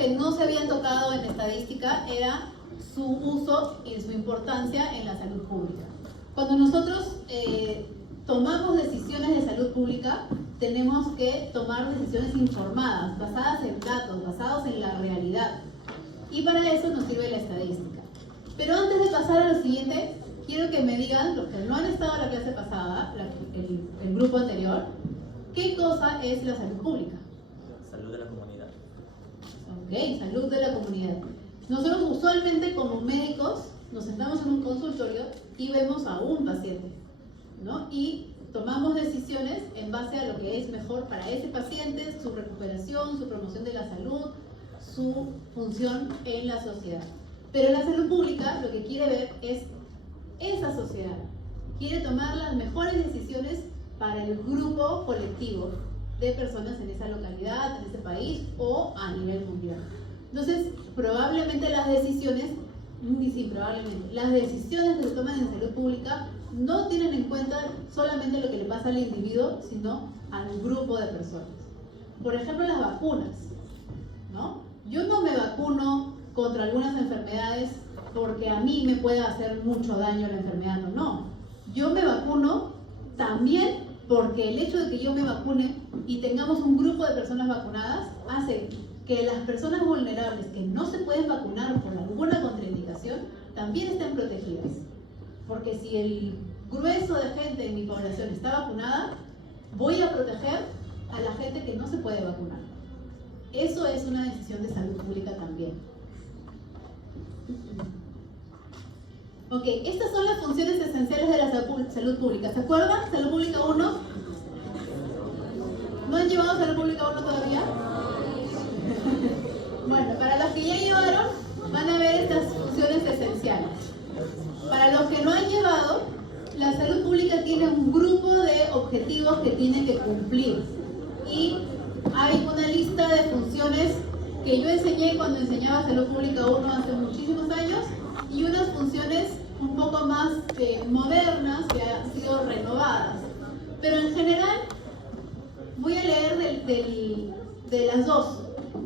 que no se habían tocado en estadística era su uso y su importancia en la salud pública. Cuando nosotros tomamos decisiones de salud pública, tenemos que tomar decisiones informadas, basadas en datos, basados en la realidad. Y para eso nos sirve la estadística. Pero antes de pasar a lo siguiente, quiero que me digan, los que no han estado en la clase pasada, el grupo anterior, ¿qué cosa es la salud pública? Salud de la comunidad. Ok, salud de la comunidad. Nosotros usualmente como médicos nos sentamos en un consultorio y vemos a un paciente, ¿no? Y tomamos decisiones en base a lo que es mejor para ese paciente, su recuperación, su promoción de la salud, su función en la sociedad. Pero la salud pública lo que quiere ver es esa sociedad. Quiere tomar las mejores decisiones para el grupo colectivo de personas en esa localidad, en ese país o a nivel mundial. Entonces, probablemente las decisiones que se toman en salud pública no tienen en cuenta solamente lo que le pasa al individuo, sino al grupo de personas. Por ejemplo, las vacunas, ¿no? Yo no me vacuno contra algunas enfermedades porque a mí me pueda hacer mucho daño la enfermedad, no. Yo me vacuno también porque el hecho de que yo me vacune y tengamos un grupo de personas vacunadas hace que las personas vulnerables que no se pueden vacunar por alguna contraindicación también estén protegidas. Porque si el grueso de gente en mi población está vacunada, voy a proteger a la gente que no se puede vacunar. Eso es una decisión de salud pública también. Ok, estas son las funciones esenciales de la salud pública. ¿Se acuerdan? Salud pública 1. ¿No han llevado salud pública 1 todavía? Bueno, para los que ya llevaron, van a ver estas funciones esenciales. Para los que no han llevado, la salud pública tiene un grupo de objetivos que tiene que cumplir. Y hay una lista de funciones que yo enseñé cuando enseñaba salud pública 1 hace muchísimos años, y unas funciones un poco más modernas que han sido renovadas. Pero en general, voy a leer de las dos.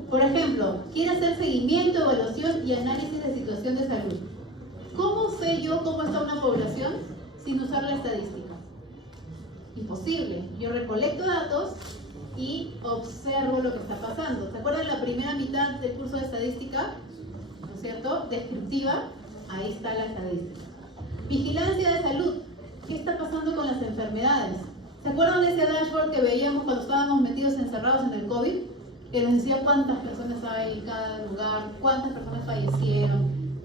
Por ejemplo, quiere hacer seguimiento, evaluación y análisis de situación de salud. ¿Cómo sé yo cómo está una población sin usar la estadística? Imposible. Yo recolecto datos y observo lo que está pasando. ¿Se acuerdan la primera mitad del curso de estadística? ¿No es cierto? Descriptiva. Ahí está la estadística. Vigilancia de salud. ¿Qué está pasando con las enfermedades? ¿Se acuerdan de ese dashboard que veíamos cuando estábamos metidos encerrados en el COVID? Que nos decía cuántas personas hay en cada lugar, cuántas personas fallecieron.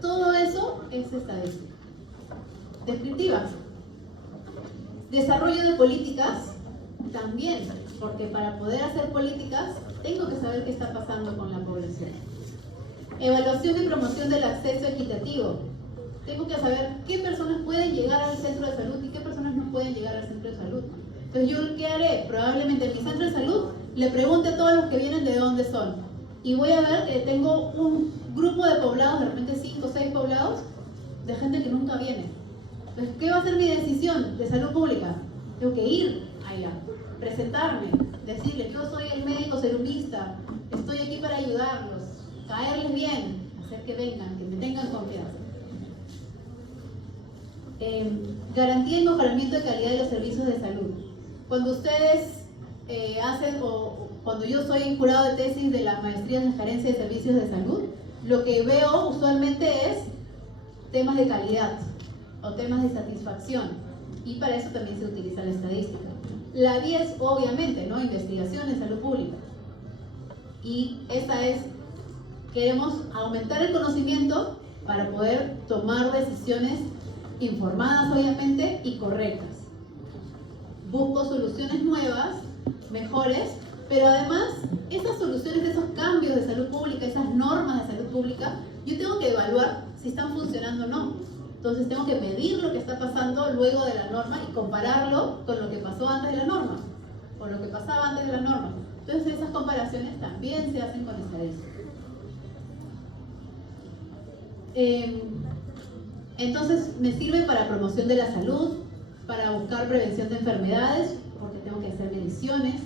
Todo eso es estadística. Descriptiva. Desarrollo de políticas también, porque para poder hacer políticas tengo que saber qué está pasando con la población. Evaluación y promoción del acceso equitativo. Tengo que saber qué personas pueden llegar al centro de salud y qué personas no pueden llegar al centro de salud. Entonces, ¿yo qué haré? Probablemente en mi centro de salud le pregunte a todos los que vienen de dónde son. Y voy a ver que tengo un grupo de poblados, de repente 5 o 6 poblados, de gente que nunca viene. Entonces, ¿qué va a ser mi decisión de salud pública? Tengo que ir allá, presentarme, decirles, yo soy el médico serumista, estoy aquí para ayudarlos, caerles bien, hacer que vengan, que me tengan confianza. Garantía y mejoramiento de calidad de los servicios de salud. Cuando ustedes cuando yo soy jurado de tesis de la maestría en gerencia de servicios de salud, lo que veo usualmente es temas de calidad o temas de satisfacción, y para eso también se utiliza la estadística. La vía es obviamente, ¿no?, investigación en salud pública, y esta es, queremos aumentar el conocimiento para poder tomar decisiones informadas obviamente y correctas. Busco soluciones nuevas, mejores, pero además esas soluciones, esos cambios de salud pública, esas normas de salud pública, yo tengo que evaluar si están funcionando o no. Entonces tengo que medir lo que está pasando luego de la norma y compararlo con lo que pasó antes de la norma, con lo que pasaba antes de la norma. Entonces esas comparaciones también se hacen con estadística. Entonces me sirve para promoción de la salud, para buscar prevención de enfermedades, porque tengo que hacer mediciones,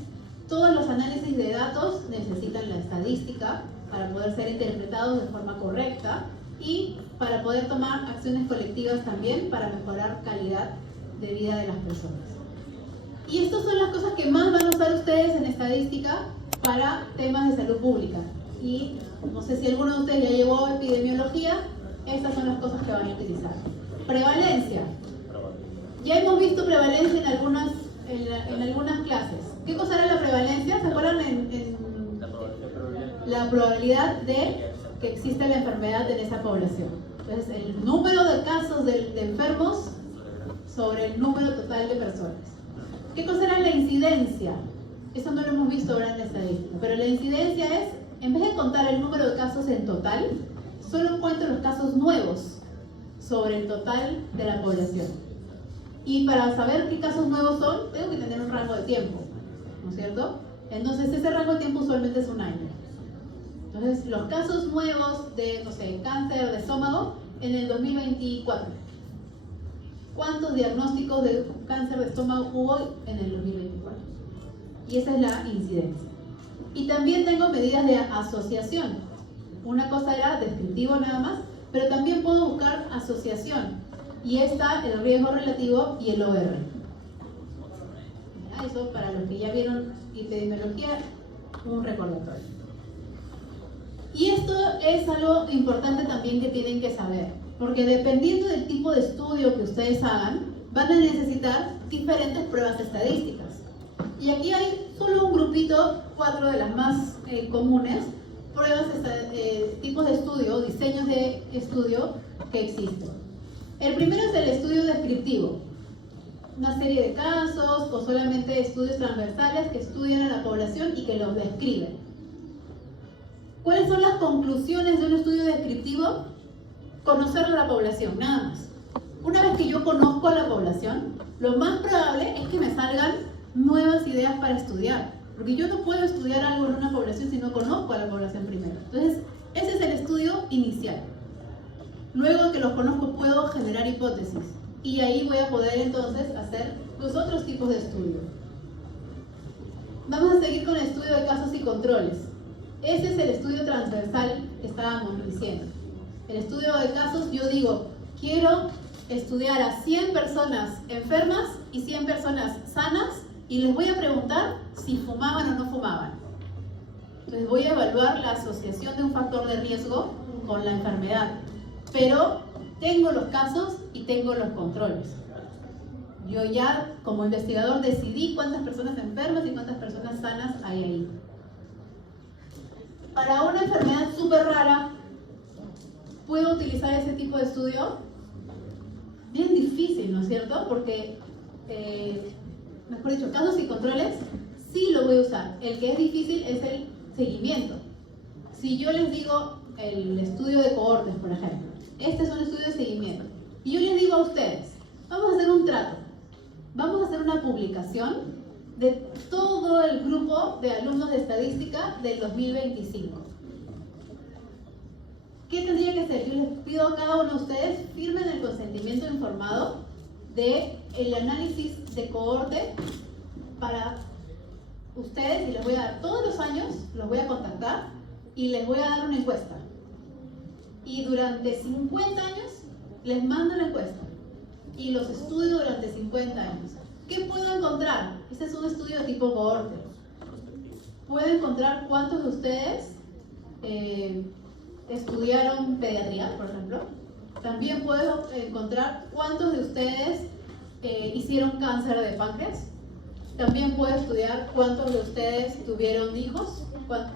Todos los análisis de datos necesitan la estadística para poder ser interpretados de forma correcta y para poder tomar acciones colectivas también para mejorar calidad de vida de las personas. Y estas son las cosas que más van a usar ustedes en estadística para temas de salud pública. Y no sé si alguno de ustedes ya llevó epidemiología, estas son las cosas que van a utilizar. Prevalencia. Ya hemos visto prevalencia en algunas clases. ¿Qué cosa era la prevalencia? ¿Se acuerdan la probabilidad de que exista la enfermedad en esa población? Entonces, el número de casos de enfermos sobre el número total de personas. ¿Qué cosa era la incidencia? Eso no lo hemos visto ahora en la estadística, pero la incidencia es, en vez de contar el número de casos en total, solo cuento los casos nuevos sobre el total de la población. Y para saber qué casos nuevos son, tengo que tener un rango de tiempo, ¿no es cierto? Entonces ese rango de tiempo usualmente es un año. Entonces los casos nuevos de, no sé, cáncer de estómago en el 2024. ¿Cuántos diagnósticos de cáncer de estómago hubo en el 2024? Y esa es la incidencia. Y también tengo medidas de asociación. Una cosa era descriptivo nada más, pero también puedo buscar asociación. Y está el riesgo relativo y el OR. Eso para los que ya vieron epidemiología, un recordatorio. Y esto es algo importante también que tienen que saber, porque dependiendo del tipo de estudio que ustedes hagan, van a necesitar diferentes pruebas estadísticas. Y aquí hay solo un grupito, 4 de las más comunes, pruebas, tipos de estudio, diseños de estudio que existen. El primero es el estudio descriptivo. Una serie de casos o solamente estudios transversales que estudian a la población y que los describen. ¿Cuáles son las conclusiones de un estudio descriptivo? Conocer a la población, nada más. Una vez que yo conozco a la población, lo más probable es que me salgan nuevas ideas para estudiar. Porque yo no puedo estudiar algo en una población si no conozco a la población primero. Entonces, ese es el estudio inicial. Luego de que los conozco, puedo generar hipótesis. Y ahí voy a poder entonces hacer los otros tipos de estudio. Vamos a seguir con el estudio de casos y controles. Ese es el estudio transversal que estábamos diciendo. El estudio de casos, yo digo, quiero estudiar a 100 personas enfermas y 100 personas sanas y les voy a preguntar si fumaban o no fumaban. Entonces voy a evaluar la asociación de un factor de riesgo con la enfermedad. Pero tengo los casos y tengo los controles. Yo ya, como investigador, decidí cuántas personas enfermas y cuántas personas sanas hay ahí. Para una enfermedad súper rara, ¿puedo utilizar ese tipo de estudio? Bien difícil, ¿no es cierto? Porque, mejor dicho, casos y controles, sí lo voy a usar. El que es difícil es el seguimiento. Si yo les digo el estudio de cohortes, por ejemplo, este es un estudio de seguimiento. Y yo les digo a ustedes, vamos a hacer un trato. Vamos a hacer una publicación de todo el grupo de alumnos de estadística del 2025. ¿Qué tendría que hacer? Yo les pido a cada uno de ustedes firmen el consentimiento informado del análisis de cohorte para ustedes, y les voy a dar todos los años, los voy a contactar y les voy a dar una encuesta. Y durante 50 años les mando la encuesta y los estudio durante 50 años. ¿Qué puedo encontrar? Este es un estudio de tipo cohorte. Puedo encontrar cuántos de ustedes estudiaron pediatría, por ejemplo. También puedo encontrar cuántos de ustedes hicieron cáncer de páncreas. También puedo estudiar cuántos de ustedes tuvieron hijos.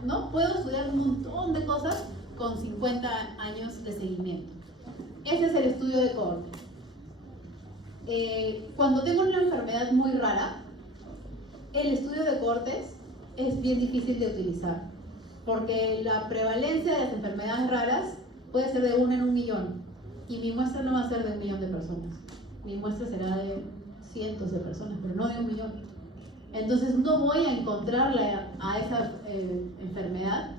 ¿No? Puedo estudiar un montón de cosas con 50 años de seguimiento. Ese es el estudio de cohorte. Cuando tengo una enfermedad muy rara, el estudio de cohortes es bien difícil de utilizar, porque la prevalencia de las enfermedades raras puede ser de 1 en 1 millón, y mi muestra no va a ser de 1 millón de personas. Mi muestra será de cientos de personas, pero no de 1 millón. Entonces no voy a encontrarla a esa enfermedad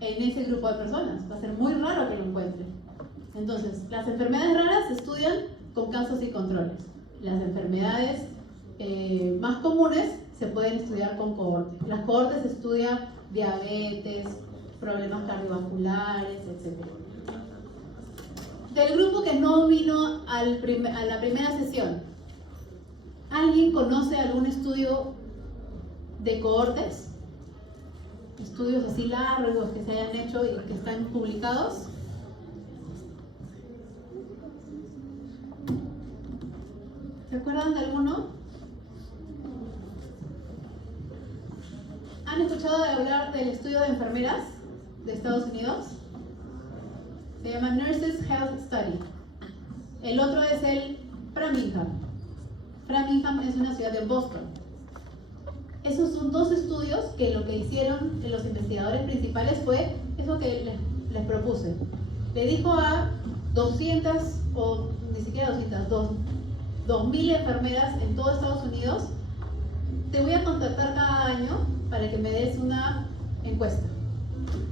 en ese grupo de personas. Va a ser muy raro que lo encuentre. Entonces, las enfermedades raras se estudian con casos y controles. Las enfermedades más comunes se pueden estudiar con cohortes. Las cohortes estudian diabetes, problemas cardiovasculares, etc. Del grupo que no vino a la primera sesión, ¿alguien conoce algún estudio de cohortes? Estudios así largos que se hayan hecho y que están publicados. ¿Se acuerdan de alguno? ¿Han escuchado hablar del estudio de enfermeras de Estados Unidos? Se llama Nurses Health Study. El otro es el Framingham. Framingham es una ciudad de Boston. Esos son dos estudios que lo que hicieron los investigadores principales fue eso que les propuse. Le dijo a 200, o ni siquiera 200, 2000 enfermeras en todo Estados Unidos, te voy a contactar cada año para que me des una encuesta.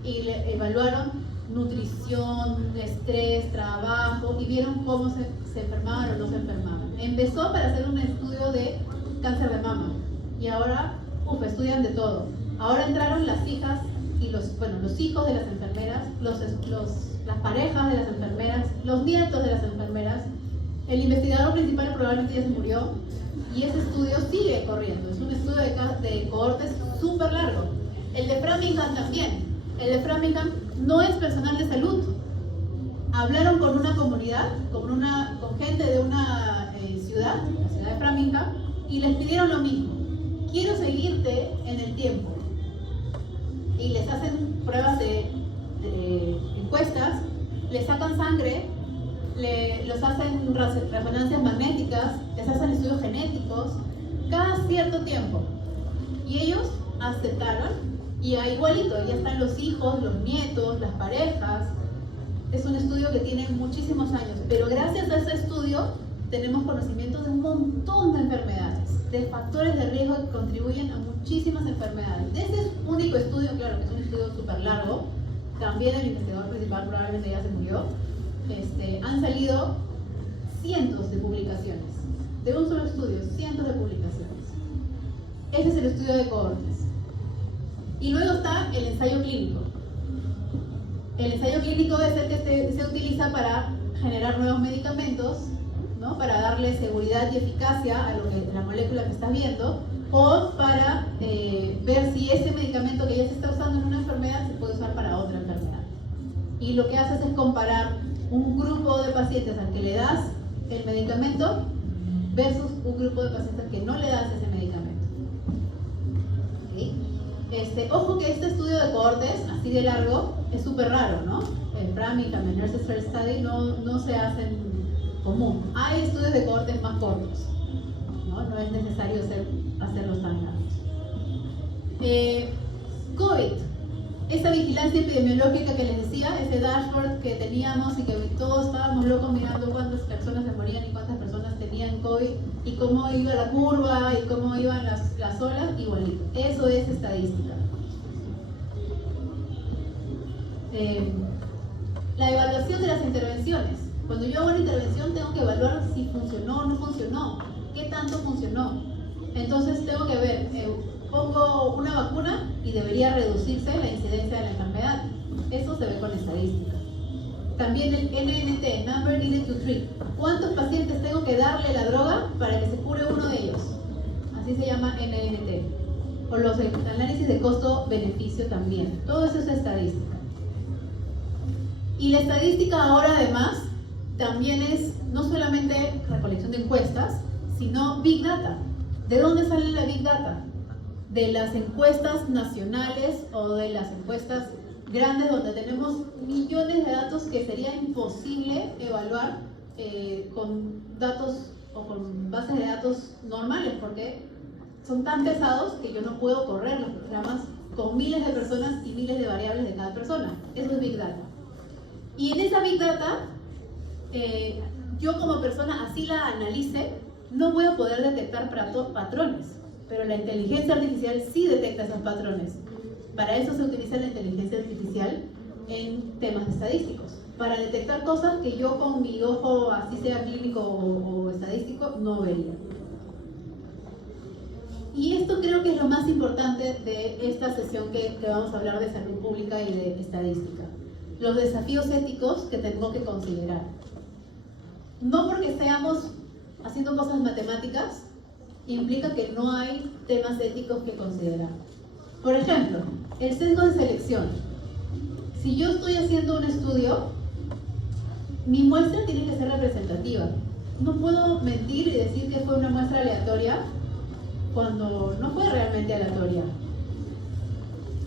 Y le evaluaron nutrición, estrés, trabajo y vieron cómo se enfermaban o no se enfermaban. Empezó para hacer un estudio de cáncer de mama y ahora estudian de todo. Ahora entraron las hijas y los hijos de las enfermeras, las parejas de las enfermeras, los nietos de las enfermeras. El investigador principal probablemente ya se murió y ese estudio sigue corriendo. Es un estudio de cohortes súper largo. El de Framingham también. El de Framingham no es personal de salud. Hablaron con una comunidad, con gente de una ciudad, la ciudad de Framingham, y les pidieron lo mismo. Quiero seguirte en el tiempo. Y les hacen pruebas de encuestas, les sacan sangre, los hacen resonancias magnéticas, les hacen estudios genéticos, cada cierto tiempo. Y ellos aceptaron, y igualito, ya están los hijos, los nietos, las parejas. Es un estudio que tiene muchísimos años, pero gracias a ese estudio tenemos conocimiento de un montón de enfermedades, de factores de riesgo que contribuyen a muchísimas enfermedades. De ese único estudio, claro que es un estudio súper largo, también el investigador principal probablemente ya se murió, han salido cientos de publicaciones, de un solo estudio, cientos de publicaciones. Ese es el estudio de cohortes. Y luego está el ensayo clínico. El ensayo clínico es el que se utiliza para generar nuevos medicamentos, ¿no? Para darle seguridad y eficacia a la molécula que estás viendo, o para ver si ese medicamento que ya se está usando en una enfermedad se puede usar para otra enfermedad. Y lo que haces es comparar un grupo de pacientes al que le das el medicamento versus un grupo de pacientes que no le das ese medicamento. ¿Okay? Ojo que este estudio de cohortes, así de largo, es súper raro, ¿no? El Framingham, el Nurses Health Study no se hacen común. Hay estudios de cohortes más cortos, no es necesario hacerlos tan largos. COVID, esa vigilancia epidemiológica que les decía, ese dashboard que teníamos y que todos estábamos locos mirando cuántas personas se morían y cuántas personas tenían COVID y cómo iba la curva y cómo iban las olas, igualito. Eso es estadística. La evaluación de las intervenciones. Cuando yo hago una intervención tengo que evaluar si funcionó o no funcionó, qué tanto funcionó. Entonces tengo que ver, pongo una vacuna y debería reducirse la incidencia de la enfermedad. Eso se ve con estadística. También el NNT, Number Needed to Treat. ¿Cuántos pacientes tengo que darle la droga para que se cure uno de ellos? Así se llama NNT. O los análisis de costo-beneficio también. Todo eso es estadística. Y la estadística ahora además también es no solamente recolección de encuestas, sino Big Data. ¿De dónde sale la Big Data? De las encuestas nacionales o de las encuestas grandes donde tenemos millones de datos que sería imposible evaluar con datos o con bases de datos normales, porque son tan pesados que yo no puedo correr los programas con miles de personas y miles de variables de cada persona. Eso es Big Data. Y en esa Big Data, yo como persona así la analice, no voy a poder detectar patrones, pero la inteligencia artificial sí detecta esos patrones. Para eso se utiliza la inteligencia artificial en temas estadísticos, para detectar cosas que yo con mi ojo, así sea clínico o estadístico, no vería. Y esto creo que es lo más importante de esta sesión que vamos a hablar de salud pública y de estadística. Los desafíos éticos que tengo que considerar. No porque estemos haciendo cosas matemáticas, implica que no hay temas éticos que considerar. Por ejemplo, el sesgo de selección. Si yo estoy haciendo un estudio, mi muestra tiene que ser representativa. No puedo mentir y decir que fue una muestra aleatoria cuando no fue realmente aleatoria.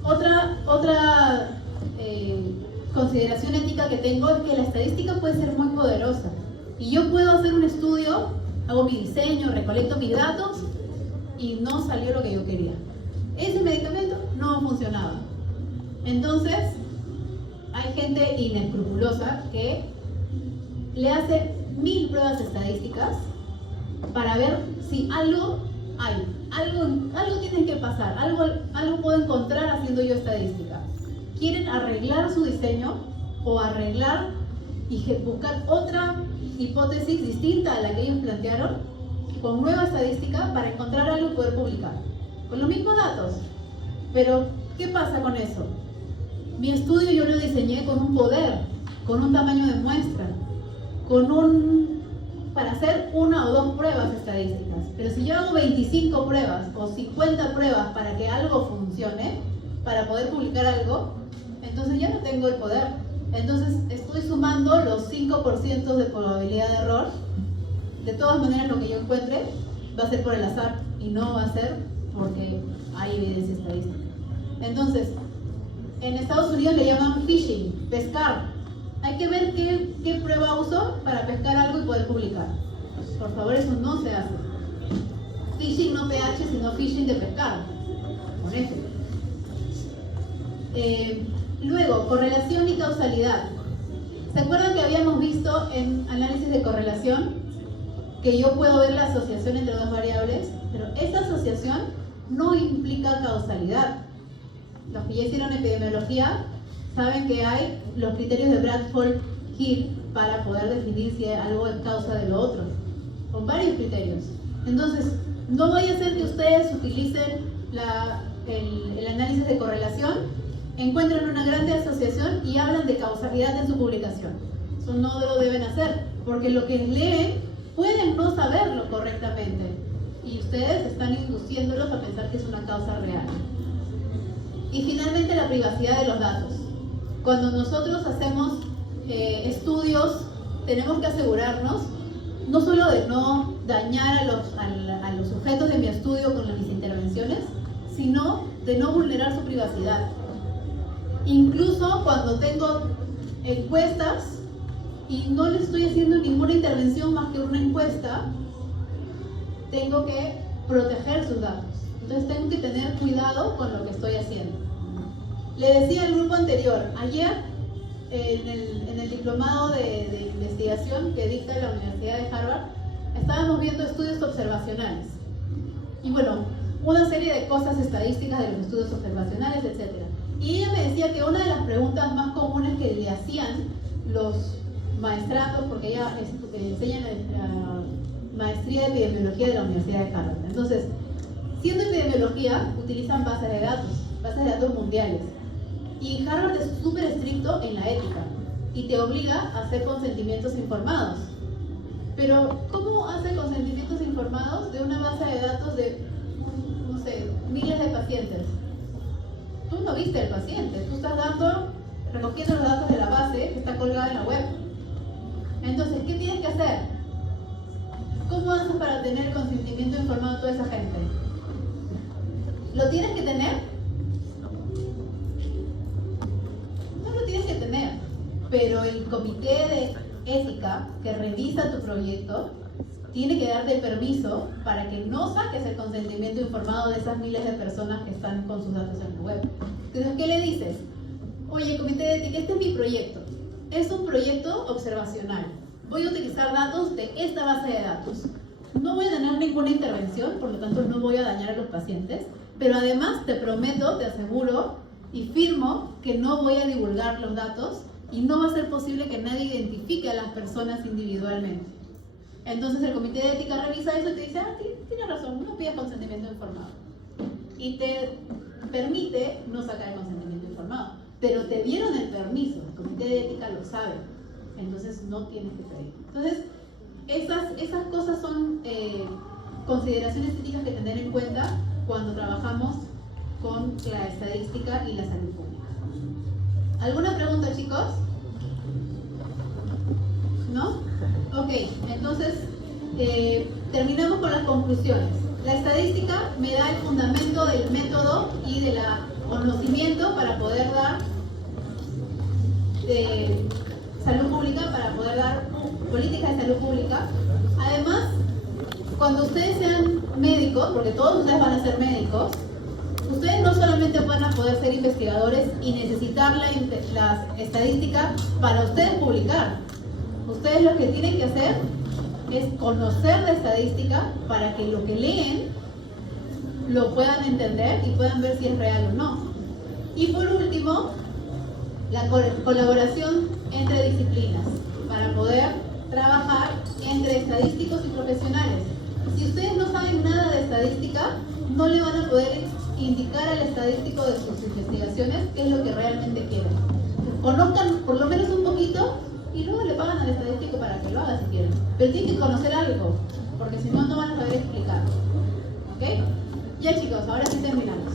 Otra consideración ética que tengo es que la estadística puede ser muy poderosa. Y yo puedo hacer un estudio, hago mi diseño, recolecto mis datos y no salió lo que yo quería. Ese medicamento no funcionaba. Entonces, hay gente inescrupulosa que le hace 1000 pruebas estadísticas para ver si algo hay, algo tiene que pasar, algo puedo encontrar haciendo yo estadística. Quieren arreglar su diseño o arreglar y buscar otra hipótesis distinta a la que ellos plantearon con nueva estadística para encontrar algo y poder publicar. Con los mismos datos. Pero, ¿qué pasa con eso? Mi estudio yo lo diseñé con un poder, con un tamaño de muestra, para hacer 1 o 2 pruebas estadísticas. Pero si yo hago 25 pruebas o 50 pruebas para que algo funcione, para poder publicar algo, entonces ya no tengo el poder. Entonces estoy sumando los 5% de probabilidad de error. De todas maneras, lo que yo encuentre va a ser por el azar y no va a ser porque hay evidencia estadística. Entonces, en Estados Unidos le llaman fishing, pescar. Hay que ver qué prueba uso para pescar algo y poder publicar. Por favor, eso no se hace. Fishing no PH, sino fishing de pescar. Con F. Luego, correlación y causalidad. ¿Se acuerdan que habíamos visto en análisis de correlación que yo puedo ver la asociación entre dos variables? Pero esa asociación no implica causalidad. Los que ya hicieron epidemiología saben que hay los criterios de Bradford-Hill para poder definir si algo es causa de lo otro, con varios criterios. Entonces, no vaya a ser que ustedes utilicen el análisis de correlación, encuentran una grande asociación y hablan de causalidad en su publicación. Eso no lo deben hacer, porque lo que leen pueden no saberlo correctamente y ustedes están induciéndolos a pensar que es una causa real. Y finalmente, la privacidad de los datos. Cuando nosotros hacemos estudios, tenemos que asegurarnos no solo de no dañar a los sujetos de mi estudio con mis intervenciones, sino de no vulnerar su privacidad. Incluso cuando tengo encuestas y no le estoy haciendo ninguna intervención más que una encuesta, tengo que proteger sus datos. Entonces tengo que tener cuidado con lo que estoy haciendo. Le decía al grupo anterior, ayer en el diplomado de investigación que dicta la Universidad de Harvard, estábamos viendo estudios observacionales. Y bueno, una serie de cosas estadísticas de los estudios observacionales, etc. Y ella me decía que una de las preguntas más comunes que le hacían los maestrandos, porque ella enseña la maestría de epidemiología de la Universidad de Harvard. Entonces, siendo epidemiología, utilizan bases de datos mundiales. Y Harvard es súper estricto en la ética y te obliga a hacer consentimientos informados. Pero, ¿cómo hace consentimientos informados de una base de datos de, no sé, miles de pacientes? Tú no viste al paciente, tú estás recogiendo los datos de la base que está colgada en la web. Entonces, ¿qué tienes que hacer? ¿Cómo haces para tener consentimiento informado de toda esa gente? ¿Lo tienes que tener? No lo tienes que tener, pero el comité de ética que revisa tu proyecto tiene que darte permiso para que no saques el consentimiento informado de esas miles de personas que están con sus datos en la web. Entonces, ¿qué le dices? Oye, comité de ética, este es mi proyecto. Es un proyecto observacional. Voy a utilizar datos de esta base de datos. No voy a tener ninguna intervención, por lo tanto no voy a dañar a los pacientes, pero además te prometo, te aseguro y firmo que no voy a divulgar los datos y no va a ser posible que nadie identifique a las personas individualmente. Entonces el comité de ética revisa eso y te dice, tienes razón, no pidas consentimiento informado. y te permite no sacar el consentimiento informado. Pero te dieron el permiso, el comité de ética lo sabe, entonces no tienes que pedir. Entonces, esas cosas son consideraciones éticas que tener en cuenta cuando trabajamos con la estadística y la salud pública. ¿Alguna pregunta, chicos? ¿No? Ok, entonces terminamos con las conclusiones. La estadística me da el fundamento del método y del conocimiento para poder dar salud pública, para poder dar políticas de salud pública. Además, cuando ustedes sean médicos, porque todos ustedes van a ser médicos, ustedes no solamente van a poder ser investigadores y necesitar las estadísticas para ustedes publicar. Ustedes lo que tienen que hacer es conocer la estadística para que lo que leen lo puedan entender y puedan ver si es real o no. Y por último, la colaboración entre disciplinas para poder trabajar entre estadísticos y profesionales. Si ustedes no saben nada de estadística, no le van a poder indicar al estadístico de sus investigaciones qué es lo que realmente quieren. Conozcan por lo menos un poquito y luego le pagan al estadístico para que lo haga si quieren. Pero tienen que conocer algo, porque si no, no van a saber explicar. ¿Ok? Ya chicos, ahora sí terminamos.